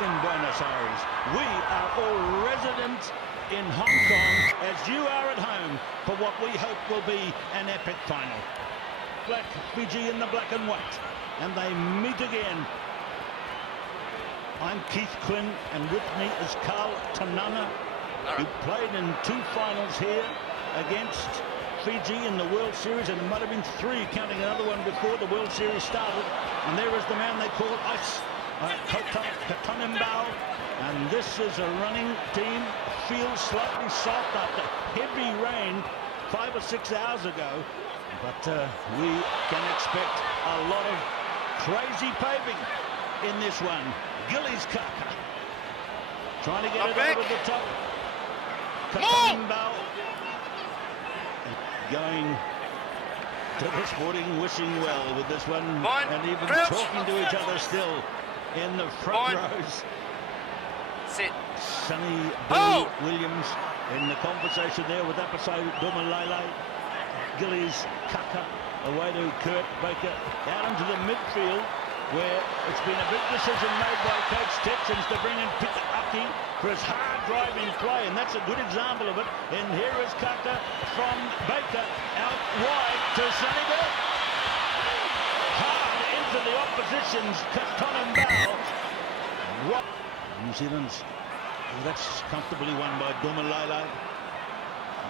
In Buenos Aires. We are all residents in Hong Kong, as you are at home, for what we hope will be an epic final. Black Fiji in the black and white, and they meet again. I'm Keith Quinn, and with me is Carl Tanana, who played in 2 finals here against Fiji in the World Series, and it might have been 3, counting another one before the World Series started. And there is the man they call Ice, Katoninbao, and this is a running team. Feels slightly soft after heavy rain 5 or 6 hours ago, but we can expect a lot of crazy paving in this one. Gillies Kaka trying to get it over the top. Katoninbao going to the Sporting, wishing well with this one, and even talking to each other still in the front rows. Sit. Sonny Bill Williams in the conversation there with Apaso Dumalele. Gillies Kaka away to Kurt Baker, out into the midfield, where it's been a big decision made by Coach Texans to bring in Peter Aki for his hard driving play, and that's a good example of it. And here is Kaka from Baker out wide to Sonny Bill. Hard into the opposition's Katoninbao. New Zealand's, that's comfortably won by Dumalele.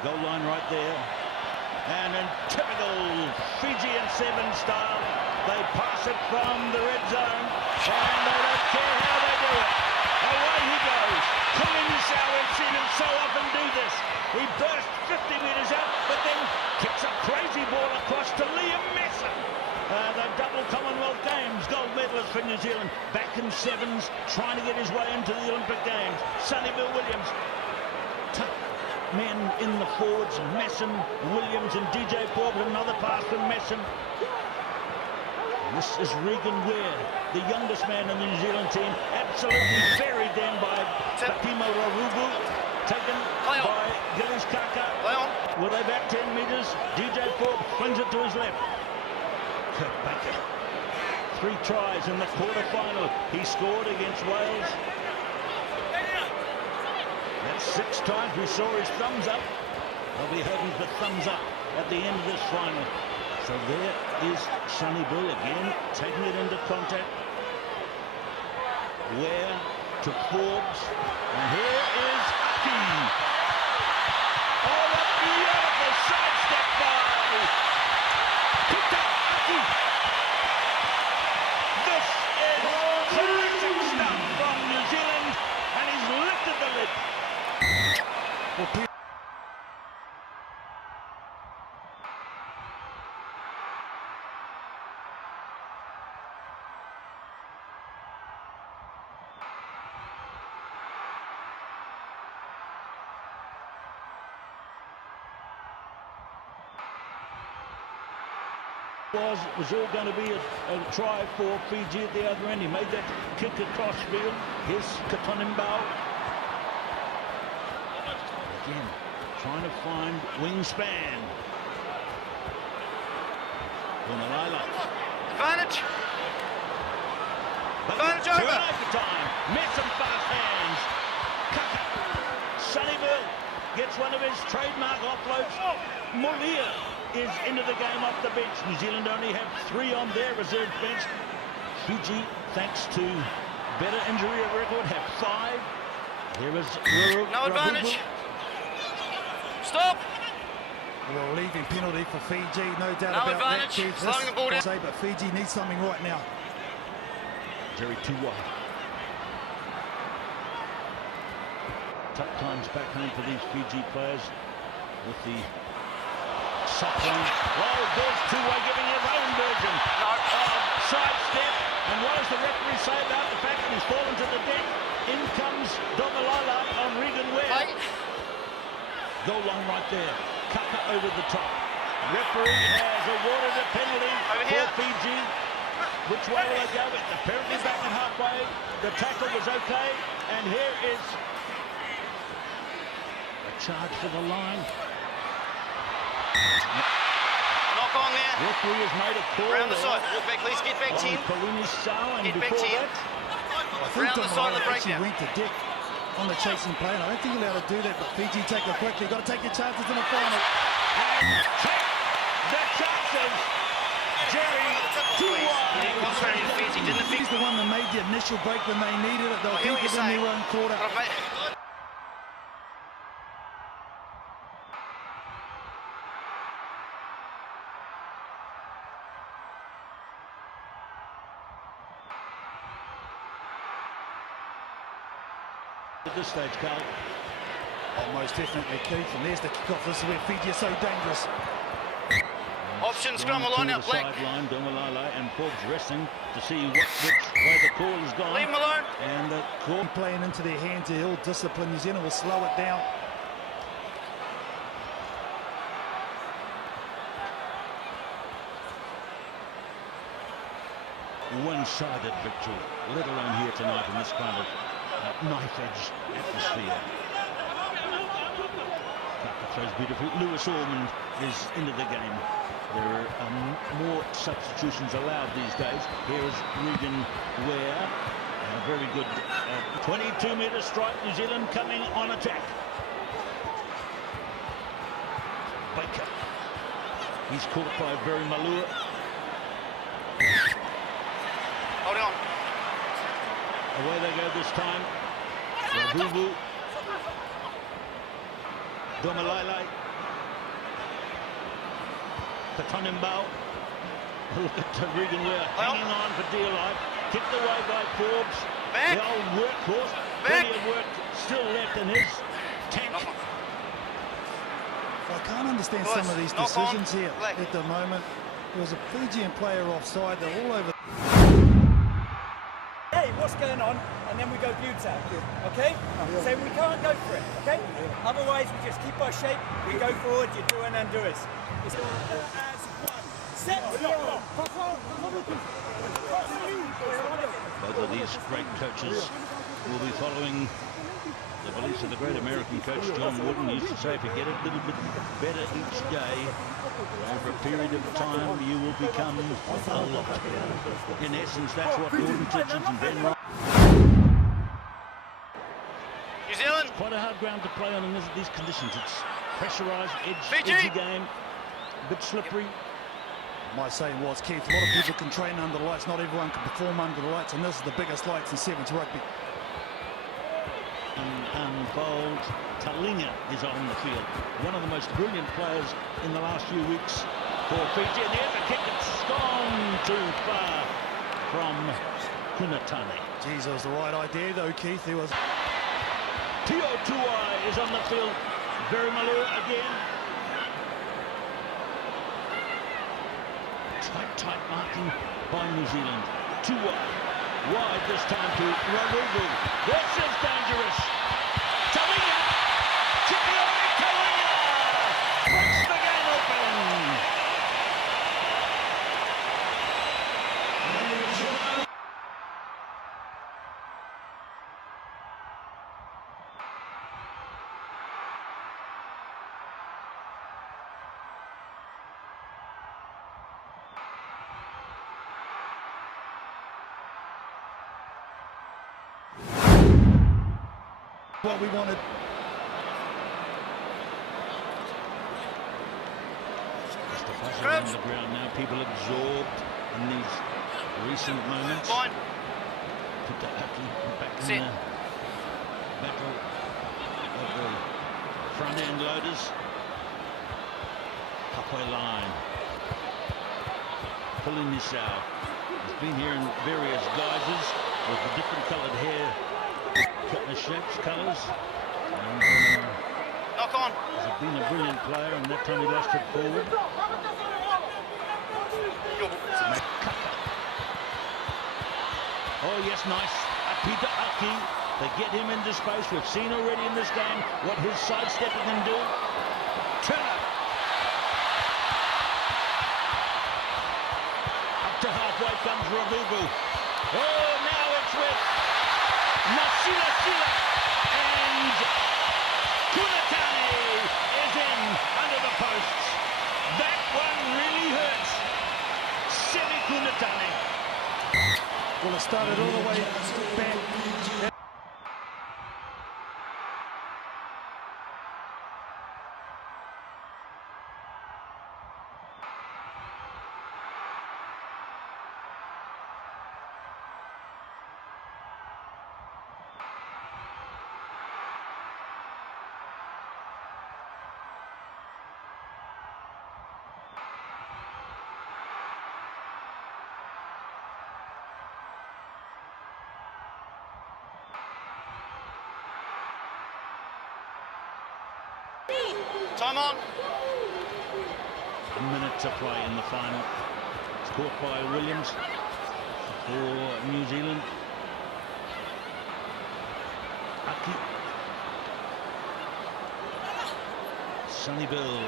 Goal line right there. And in typical Fijian 7 style, they pass it from the red zone, and they don't care how they do it. Away he goes. Kulinsau, we've seen him so often do this. He burst 50 metres out, but then kicks a crazy ball across to Liam Messon. The double Commonwealth Games gold medalist for New Zealand, back in 7s, trying to get his way into the Olympic Games. Sonny Bill Williams, tough men in the forwards, Messon, Williams and DJ Forbes, another pass from Messon. This is Regan Ware, the youngest man in the New Zealand team, absolutely buried then by Takimo Rarugu, taken by Gillies Kaka. With about 10 metres, DJ Forbes flings it to his left. Kurt Baker, 3 tries in the quarter-final. He scored against Wales. That's 6 times we saw his thumbs up. I'll be hoping for thumbs up at the end of this final. So there is Sonny Bill again, taking it into contact. Ware to Forbes. And here is Aki. Oh, a beautiful sidestep by Peter Aki. This is terrific stuff from New Zealand was all going to be a try for Fiji at the other end. He made that kick across field. Here's Katonimbao. Again, trying to find wingspan. Bunalala. Advantage. Advantage over. Overtime. Met some fast hands. Kaka. Sunnyville gets one of his trademark offloads. Mulia is into the game off the bench. New Zealand only have 3 on their reserve bench. Fiji, thanks to better injury record, have 5. Here is no advantage. Stop. Well, leaving penalty for Fiji, no doubt No about advantage. that. Slowing the ball down. But Fiji needs something right now. Jerry too wide. Tough times back home for these Fiji players with the suffering. Oh, Bill's two-way giving his own version. No. Sidestep. And what does the referee say about the fact that he's fallen to the deck? In comes Domalala on Regan Ware. Play. Goal line right there. Kaka over the top. Referee has awarded a penalty Over for here. Fiji. Which way will they go? Apparently back at halfway. The tackle was okay. And here is a charge for the line. Knock on there. Referee has made a call. Round the side. Walk back, please. Get back 10. Paluni Sau, and Get back before 10. that, I think Round the side of the Domalala actually breakdown. went to deck on the chasing play, and I don't think you're allowed to do that, but Fiji take it quickly. Got to take your chances in the final. and take the chances. Jerry, too wide. Concentrating on Fiji, didn't He's the one that made the initial break when they needed it. They'll I hear keep what it you're in their saying. own quarter. At this stage, Carl. Oh, most definitely, Keith. And there's the kickoff. This is where Fiji are so dangerous. Option scrum line out, the Black. sideline, Domalala and Forbes resting to see which way the call has gone. Leave him alone. And the call. Playing into their hands, they're all disciplined. New Zealand will slow it down. One-sided victory, let alone here tonight in this kind of knife-edge atmosphere. Kaka throws beautiful. Lewis Ormond is into the game. There are more substitutions allowed these days. Here is Regan Ware. A very good 22-metre strike. New Zealand coming on attack. Baker. He's caught by very Malua. Holding on. Away they go this time. Ravuvu. Domalala. Katonimbao. Look at Regan Ware hanging on for dear life. Kicked away by Forbes. Back. The old workhorse. Back. Plenty of work still left in his tank. I can't understand Boys, some of these knock on. decisions here Black. at the moment. There was a Fijian player offside. They're all over. Hey, what's going on? And then we go blue tag, okay? So we can't go for it, okay? Otherwise, we just keep our shape, we go forward, you do and undo us. It's all as one. Set, Both of these great coaches will be following the beliefs of the great American coach John Wooden. He used to say, if you get a little bit better each day, over a period of time, you will become a lot. In essence, that's what Gordon Kitchens and Ben Wright. New Zealand. Quite a hard ground to play on in these conditions. It's pressurised, Fiji. edgy game, a bit slippery. My saying was, Keith, a lot of people can train under the lights. Not everyone can perform under the lights, and this is the biggest lights in sevens rugby. Unfold. Talinga is on the field. One of the most brilliant players in the last few weeks for Fiji. And there's a kick that's gone too far from Kunatane. Geez, it was the right idea, though, Keith. There was. Tio Tuai is on the field. Verimalu again. Tight marking by New Zealand. Tuai wide this time to Rarugu. This is dangerous. Talinga! Chipiori Talinga! Breaks the game open! What we wanted. Just a buzzer on the ground now. People absorbed in these recent moments. Fine. Put that back in Sit. the battle of the front end loaders. Halfway line. Pulling this out. He's been here in various guises with the different coloured hair, shapes, colours. And Knock on. he's been a brilliant player, and that time he lost it forward. Oh yes, nice. Peter Aki. They get him into space. We've seen already in this game what his sidestepping can do. Turner. Up to halfway comes Rugby. Oh, now it's with Nasila Sila. And Kunatani is in under the posts. That one really hurts. Semi Kunatani. Well, it started all the way back. Time on. A minute to play in the final. It's caught by Williams for New Zealand. Aki. Sonny Bill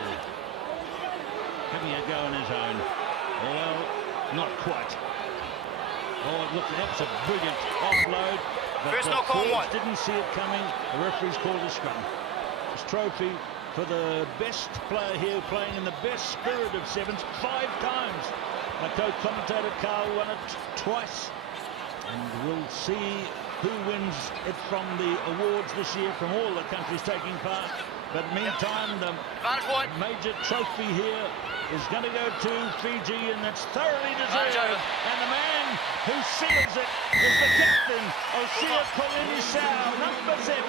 having a go on his own. Well, not quite. Oh, look, that's a brilliant offload. But First the knock on forwards what? didn't see it coming. The referee's called a scrum. This trophy for the best player here playing in the best spirit of sevens 5 times. My co-commentator Carl won it twice, and we'll see who wins it from the awards this year from all the countries taking part. But meantime, the Advantage point. major trophy here is going to go to Fiji, and that's thoroughly Advantage deserved. over. And the man who seals it is the captain, Osia Kolinisau, number 7.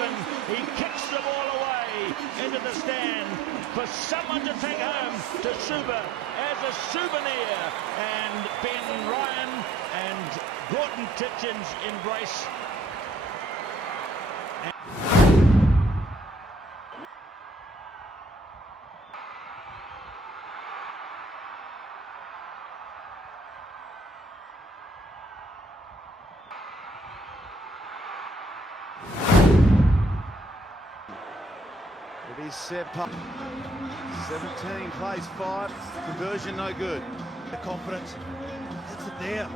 He kicks the ball away into the stand for someone to take home to Suba as a souvenir. And Ben Ryan and Gordon Titchens embrace. It is Seb Pup. 17 plays 5, conversion no good. The confidence. Hits it there.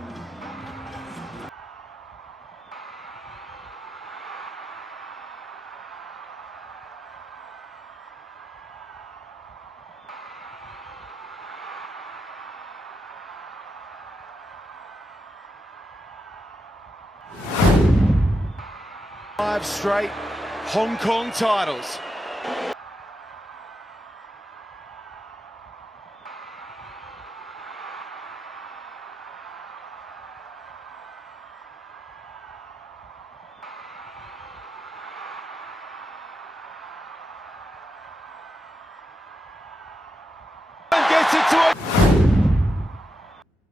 Five straight Hong Kong titles. Gets it to a